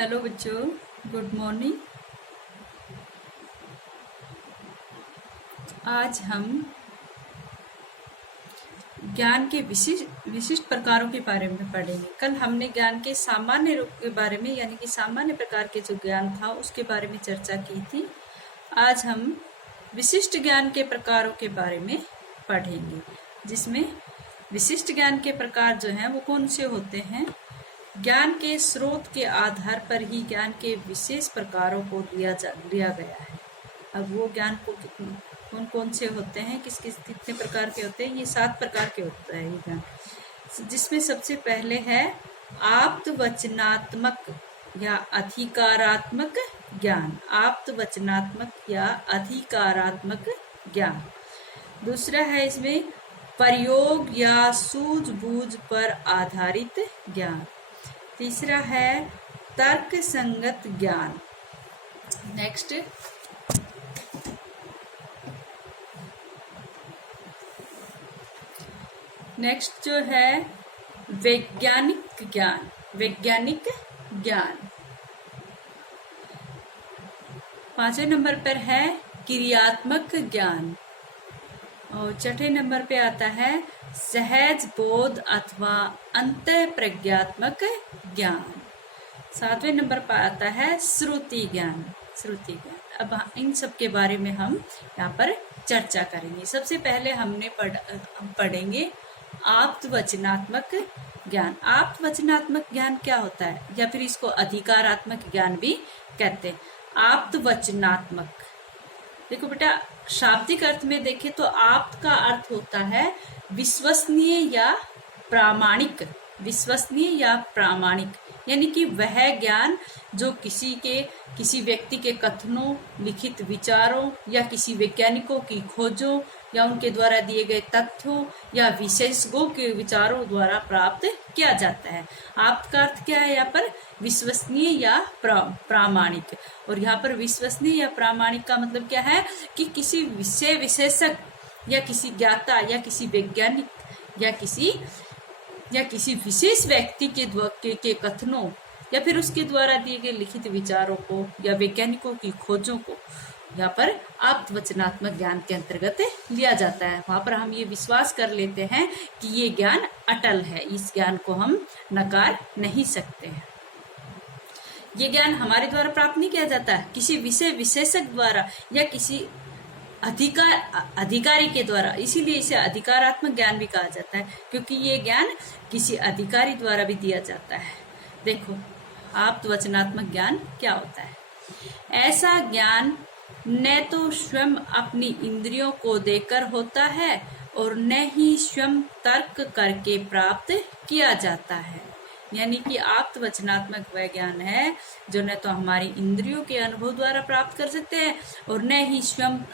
Hello बच्चों, good morning. आज हम ज्ञान के विशिष्ट विशिष्ट प्रकारों के बारे में पढ़ेंगे। कल हमने ज्ञान के सामान्य रूप के बारे में यानी कि सामान्य प्रकार के जो ज्ञान था उसके बारे में चर्चा की थी। आज हम विशिष्ट ज्ञान के प्रकारों के बारे में पढ़ेंगे, जिसमें विशिष्ट ज्ञान के प्रकार जो हैं वो कौन से होते हैं। ज्ञान के स्रोत के आधार पर ही ज्ञान के विशेष प्रकारों को लिया गया है। अब वो ज्ञान को कौन कौन से होते हैं, किस किस कितने प्रकार के होते हैं, ये 7 प्रकार के होता है ये ज्ञान। जिसमें सबसे पहले है आप्तवचनात्मक या अधिकारात्मक ज्ञान। आप्तवचनात्मक या अधिकारात्मक ज्ञान। दूसरा है इसमें प्रयोग या सूझबूझ पर आधारित ज्ञान। तीसरा है तर्क संगत ज्ञान। नेक्स्ट जो है वैज्ञानिक ज्ञान। वैज्ञानिक ज्ञान 5वें नंबर पर है क्रियात्मक ज्ञान। और 6ठे नंबर पे आता है सहज बोध अथवा अंतः प्रज्ञात्मक ज्ञान। 7वें नंबर पर आता है श्रुति ज्ञान। श्रुति ज्ञान। अब इन सब के बारे में हम यहाँ पर चर्चा करेंगे। सबसे पहले हम पढ़ेंगे आप्तवचनात्मक ज्ञान। आप्तवचनात्मक ज्ञान क्या होता है, या फिर इसको अधिकारात्मक ज्ञान भी कहते हैं। आप्तवचनात्मक, देखो बेटा, शाब्दिक अर्थ में देखें तो आप्त का अर्थ होता है विश्वसनीय या प्रामाणिक। विश्वसनीय या प्रामाणिक यानी कि वह ज्ञान जो किसी व्यक्ति के कथनों, लिखित विचारों या किसी वैज्ञानिकों की खोजों या उनके द्वारा दिए गए तथ्यों या विशेषज्ञों के विचारों द्वारा प्राप्त किया जाता है। आप्त का अर्थ क्या है यहाँ पर? विश्वसनीय या प्रामाणिक। और यहाँ पर विश्वसनीय या प्रामाणिक का मतलब क्या है कि किसी विषय विशेषज्ञ या किसी ज्ञाता या किसी वैज्ञानिक या किसी विशेष व्यक्ति के कथनों या फिर उसके द्वारा दिए गए लिखित विचारों को या वैज्ञानिकों की खोजों को यहाँ पर आप्तवचनात्मक ज्ञान के अंतर्गत लिया जाता है। वहां पर हम ये विश्वास कर लेते हैं कि ये ज्ञान अटल है, इस ज्ञान को हम नकार नहीं सकते हैं। ये ज्ञान हमारे द्वारा प्राप्त नहीं किया जाता है, किसी विषय विशेषज्ञ द्वारा या किसी अधिकारी के द्वारा। इसीलिए इसे अधिकारात्मक ज्ञान भी कहा जाता है, क्योंकि ये ज्ञान किसी अधिकारी द्वारा भी दिया जाता है। देखो, आप्तवचनात्मक ज्ञान क्या होता है? ऐसा ज्ञान न तो स्वयं अपनी इंद्रियों को देकर होता है और न ही स्वयं तर्क करके प्राप्त किया जाता है। यानी कि आप्तवचनात्मक वह ज्ञान है जो न तो हमारी इंद्रियों के अनुभव द्वारा प्राप्त कर सकते हैं और न ही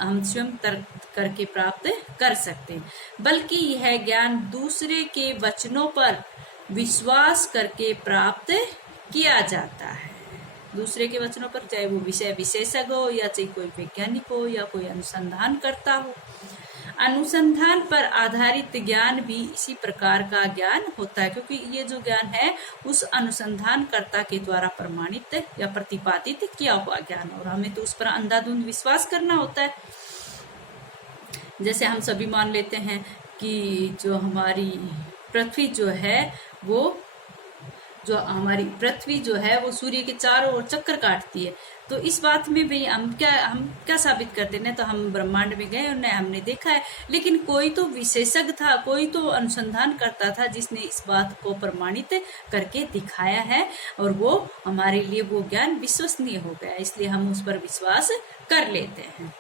हम स्वयं तर्क करके प्राप्त कर सकते हैं, बल्कि यह ज्ञान दूसरे के वचनों पर विश्वास करके प्राप्त किया जाता है। दूसरे के वचनों पर, चाहे वो विषय विशेषज्ञ हो या चाहे कोई वैज्ञानिक हो या कोई अनुसंधान करता हो। अनुसंधान पर आधारित ज्ञान भी इसी प्रकार का ज्ञान होता है, क्योंकि ये जो ज्ञान है उस अनुसंधानकर्ता के द्वारा प्रमाणित या प्रतिपादित किया हुआ ज्ञान, और हमें तो उस पर अंधाधुंध विश्वास करना होता है। जैसे हम सभी मान लेते हैं कि जो हमारी पृथ्वी जो है वो सूर्य के चारों ओर चक्कर काटती है। तो इस बात में भी हम क्या साबित करते हैं? तो हम ब्रह्मांड में गए और न हमने देखा है, लेकिन कोई तो विशेषज्ञ था, कोई तो अनुसंधान करता था जिसने इस बात को प्रमाणित करके दिखाया है, और वो हमारे लिए वो ज्ञान विश्वसनीय हो गया, इसलिए हम उस पर विश्वास कर लेते हैं।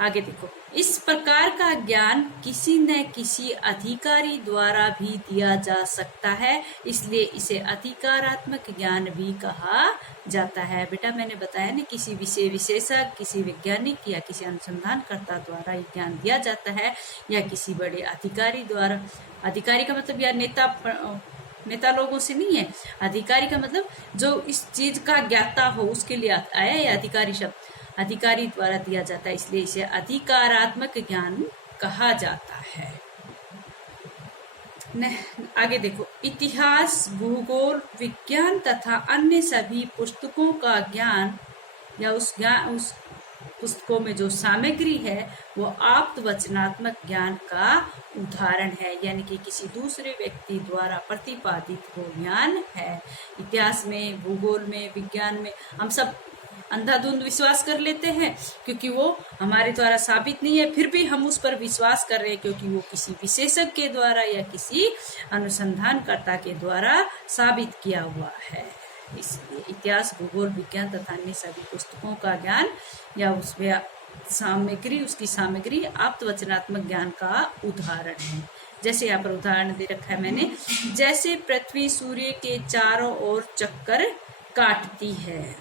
आगे देखो, इस प्रकार का ज्ञान किसी न किसी अधिकारी द्वारा भी दिया जा सकता है, इसलिए इसे अधिकारात्मक ज्ञान भी कहा जाता है। बेटा, मैंने बताया ना, किसी विषय विशेषज्ञ, किसी वैज्ञानिक या किसी अनुसंधानकर्ता द्वारा ये ज्ञान दिया जाता है, या किसी बड़े अधिकारी द्वारा। अधिकारी का मतलब यार नेता लोगों से नहीं है। अधिकारी का मतलब जो इस चीज का ज्ञाता हो, उसके लिए आया है अधिकारी शब्द। अधिकारी द्वारा दिया जाता है, इसलिए इसे अधिकारात्मक ज्ञान कहा जाता है। आगे देखो, इतिहास, भूगोल, विज्ञान तथा अन्य सभी पुस्तकों का ज्ञान या उस पुस्तकों में जो सामग्री है वो आप्तवचनात्मक ज्ञान का उदाहरण है, यानी कि किसी दूसरे व्यक्ति द्वारा प्रतिपादित वो ज्ञान है। इतिहास में, भूगोल में, विज्ञान में हम सब अंधाधुंध विश्वास कर लेते हैं क्योंकि वो हमारे द्वारा साबित नहीं है, फिर भी हम उस पर विश्वास कर रहे हैं क्योंकि वो किसी विशेषज्ञ के द्वारा या किसी अनुसंधानकर्ता के द्वारा साबित किया हुआ है। इसलिए इतिहास, भूगोल, विज्ञान तथा अन्य सभी पुस्तकों का ज्ञान या उसमें सामग्री, उसकी सामग्री आप्तवचनात्मक ज्ञान का उदाहरण है। जैसे यहाँ पर उदाहरण दे रखा है मैंने, जैसे पृथ्वी सूर्य के चारों ओर चक्कर काटती है,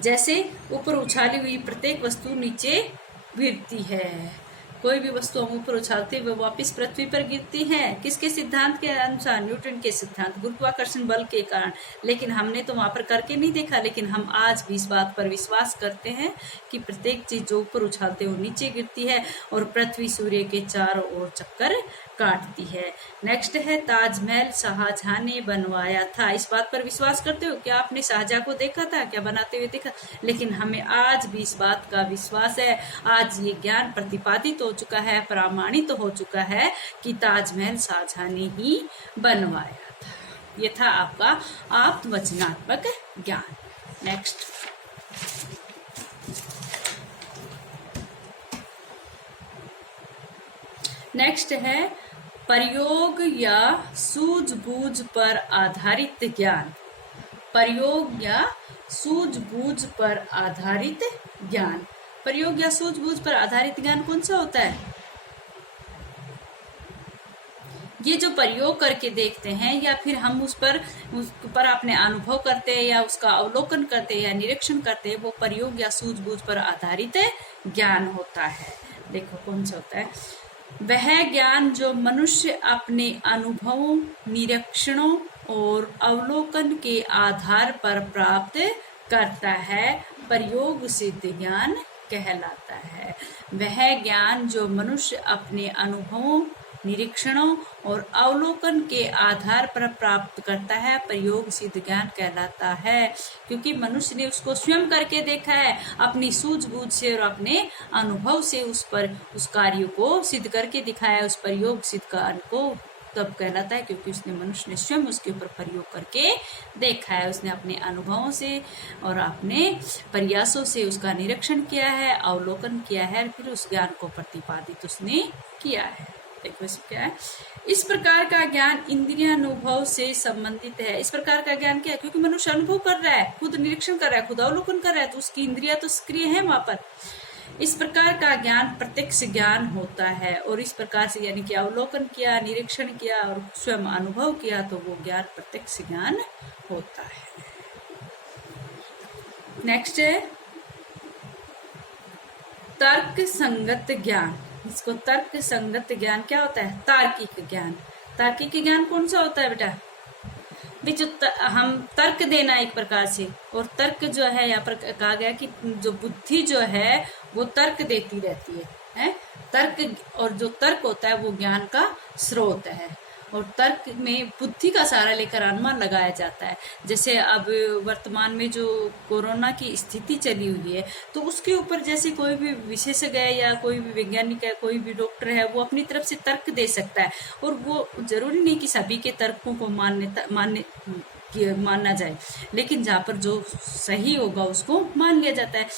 जैसे ऊपर उछाली हुई प्रत्येक वस्तु नीचे गिरती है। कोई भी वस्तु हम ऊपर उछालते हुए वापस पृथ्वी पर गिरती है, किसके सिद्धांत के अनुसार? न्यूटन के सिद्धांत, गुरुत्वाकर्षण बल के कारण। लेकिन हमने तो वहां पर करके नहीं देखा, लेकिन हम आज भी इस बात पर विश्वास करते हैं कि प्रत्येक चीज जो ऊपर उछालते हुए नीचे गिरती है और पृथ्वी सूर्य के चारों ओर चक्कर काटती है। नेक्स्ट है, ताजमहल शाहजहां ने बनवाया था। इस बात पर विश्वास करते हो? क्या आपने शाहजहां को देखा था? क्या बनाते हुए देखा? लेकिन हमें आज भी इस बात का विश्वास है, आज ये ज्ञान प्रतिपादित हो चुका है, प्रमाणित हो चुका है कि ताजमहल शाहजहां ने ही बनवाया था। ये था आपका आप्तवचनात्मक ज्ञान। नेक्स्ट, नेक्स्ट है प्रयोग या सूझबूझ पर आधारित ज्ञान। प्रयोग या सूझबूझ पर आधारित ज्ञान। प्रयोग या सूझबूझ पर आधारित ज्ञान कौन सा होता है? ये जो प्रयोग करके देखते हैं या फिर हम उस पर अपने अनुभव करते हैं या उसका अवलोकन करते हैं या निरीक्षण करते हैं, वो प्रयोग या सूझबूझ पर आधारित ज्ञान होता है। देखो कौन सा होता है? वह ज्ञान जो मनुष्य अपने अनुभवों, निरीक्षणों और अवलोकन के आधार पर प्राप्त करता है, प्रयोग सिद्ध ज्ञान कहलाता है। वह ज्ञान जो मनुष्य अपने अनुभवों, निरीक्षणों और अवलोकन के आधार पर प्राप्त करता है, प्रयोग सिद्ध ज्ञान कहलाता है, क्योंकि मनुष्य ने उसको स्वयं करके देखा है, अपनी सूझबूझ से और अपने अनुभव से उस कार्य को सिद्ध करके दिखाया है। उस प्रयोग सिद्ध कार्य को तब कहलाता है क्योंकि उसने, मनुष्य ने स्वयं उसके ऊपर प्रयोग करके देखा है, उसने अपने अनुभवों से और अपने प्रयासों से उसका निरीक्षण किया है, अवलोकन किया है, फिर उस ज्ञान को प्रतिपादित उसने किया है। देखो इसमें क्या है? इस प्रकार का ज्ञान इंद्रिय अनुभव से संबंधित है। इस प्रकार का ज्ञान क्या है? क्योंकि मनुष्य अनुभव कर रहा है, खुद निरीक्षण कर रहा है, खुद अवलोकन कर रहा है, तो उसकी इंद्रिया तो सक्रिय है वहां पर। इस प्रकार का ज्ञान प्रत्यक्ष ज्ञान होता है, और इस प्रकार से यानी कि अवलोकन किया, निरीक्षण किया और स्वयं अनुभव किया, तो वो ज्ञान प्रत्यक्ष ज्ञान होता है। नेक्स्ट है तर्क संगत ज्ञान। इसको तर्क संगत ज्ञान क्या होता है? तार्किक ज्ञान। तार्किक ज्ञान कौन सा होता है बेटा? जो हम तर्क देना एक प्रकार से, और तर्क जो है यहाँ पर कहा गया कि जो बुद्धि जो है वो तर्क देती रहती है? तर्क, और जो तर्क होता है वो ज्ञान का स्रोत है, और तर्क में बुद्धि का सहारा लेकर अनुमान लगाया जाता है। जैसे अब वर्तमान में जो कोरोना की स्थिति चली हुई है, तो उसके ऊपर जैसे कोई भी विशेषज्ञ है या कोई भी वैज्ञानिक है, कोई भी डॉक्टर है, वो अपनी तरफ से तर्क दे सकता है, और वो जरूरी नहीं कि सभी के तर्कों को मानना जाए, लेकिन जहाँ पर जो सही होगा उसको मान लिया जाता है।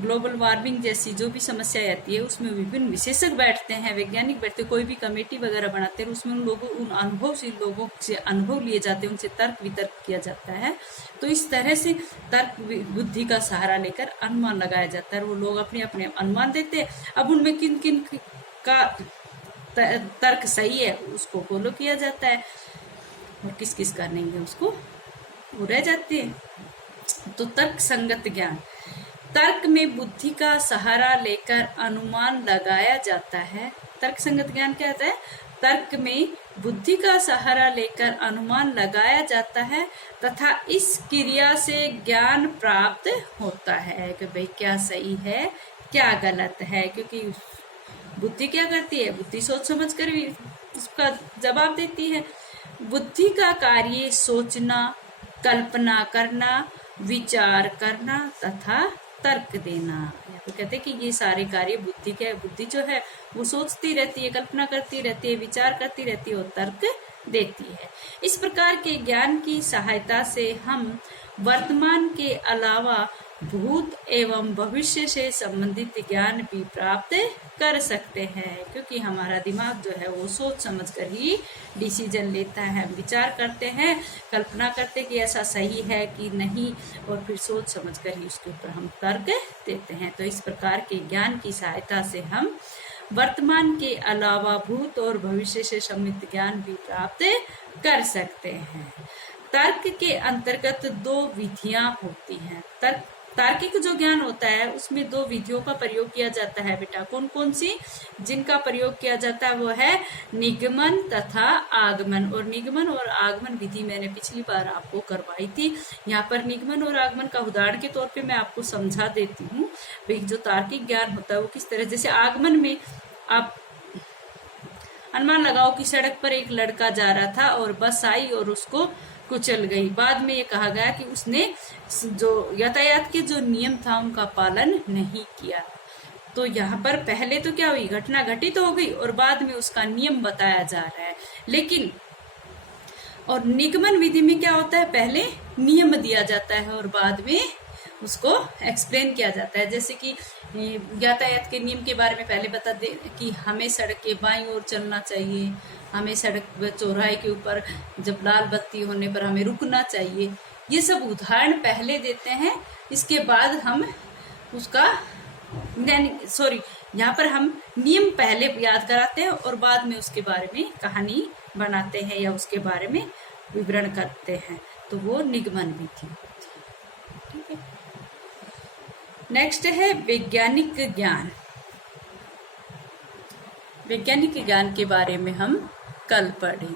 ग्लोबल वार्मिंग जैसी जो भी समस्या आती है उसमें विभिन्न विशेषज्ञ बैठते हैं, वैज्ञानिक बैठते हैं, कोई भी कमेटी वगैरह बनाते हैं, उसमें उन अनुभव से लोगों से अनुभव लिए जाते हैं, उनसे तर्क वितर्क किया जाता है। तो इस तरह से तर्क बुद्धि का सहारा लेकर अनुमान लगाया जाता है, और वो लोग अपने अपने अनुमान देते हैं। अब उनमें किन किन का तर्क सही है उसको फॉलो किया जाता है, और किस किस का नहीं है उसको वो रह जाते हैं। तो तर्क संगत ज्ञान, तर्क में बुद्धि का सहारा लेकर अनुमान लगाया जाता है। तर्क संगत ज्ञान क्या होता है? तर्क में बुद्धि का सहारा लेकर अनुमान लगाया जाता है तथा इस क्रिया से ज्ञान प्राप्त होता है कि भाई क्या सही है क्या गलत है, क्योंकि बुद्धि क्या करती है? बुद्धि सोच समझ कर उसका जवाब देती है। बुद्धि का कार्य सोचना, कल्पना करना, विचार करना तथा तर्क देना। तो कहते हैं कि ये सारे कार्य बुद्धि के, बुद्धि जो है वो सोचती रहती है, कल्पना करती रहती है, विचार करती रहती है और तर्क देती है। इस प्रकार के ज्ञान की सहायता से हम वर्तमान के अलावा भूत एवं भविष्य से संबंधित ज्ञान भी प्राप्त कर सकते हैं, क्योंकि हमारा दिमाग जो है वो सोच समझ कर ही डिसीजन लेता है। हम विचार करते हैं, कल्पना करते हैं कि ऐसा सही है कि नहीं, और फिर सोच समझ कर ही उसके ऊपर हम तर्क देते हैं। तो इस प्रकार के ज्ञान की सहायता से हम वर्तमान के अलावा भूत और भविष्य से संबंधित ज्ञान भी प्राप्त कर सकते हैं। तर्क के अंतर्गत 2 विधियां होती हैं। तार्किक जो ज्ञान होता है उसमें 2 विधियों का प्रयोग किया जाता है बेटा। कौन कौन सी जिनका प्रयोग किया जाता है? वो है निगमन तथा आगमन। और निगमन और आगमन विधि मैंने पिछली बार आपको करवाई थी। यहाँ पर निगमन और आगमन का उदाहरण के तौर पे मैं आपको समझा देती हूँ। भाई जो तार्किक ज्ञान होता है वो किस तरह, जैसे आगमन में आप अनुमान लगाओ कि सड़क पर एक लड़का जा रहा था और बस आई और उसको कुचल गई। बाद में ये कहा गया कि उसने जो यातायात के जो नियम था उनका पालन नहीं किया। तो यहाँ पर पहले तो क्या हुई, घटना घटित तो हो गई और बाद में उसका नियम बताया जा रहा है। लेकिन और निगमन विधि में क्या होता है, पहले नियम दिया जाता है और बाद में उसको एक्सप्लेन किया जाता है। जैसे कि यातायात के नियम के बारे में पहले बता दे कि हमें सड़क के बाईं ओर चलना चाहिए, हमें सड़क चौराहे के ऊपर जब लाल बत्ती होने पर हमें रुकना चाहिए। ये सब उदाहरण पहले देते हैं, इसके बाद हम उसका यहाँ पर हम नियम पहले याद कराते हैं और बाद में उसके बारे में कहानी बनाते हैं या उसके बारे में विवरण करते हैं। तो वो निगमन विधि होती है। ठीक है, नेक्स्ट है वैज्ञानिक ज्ञान। वैज्ञानिक ज्ञान के बारे में हम कल पढ़ेंगे।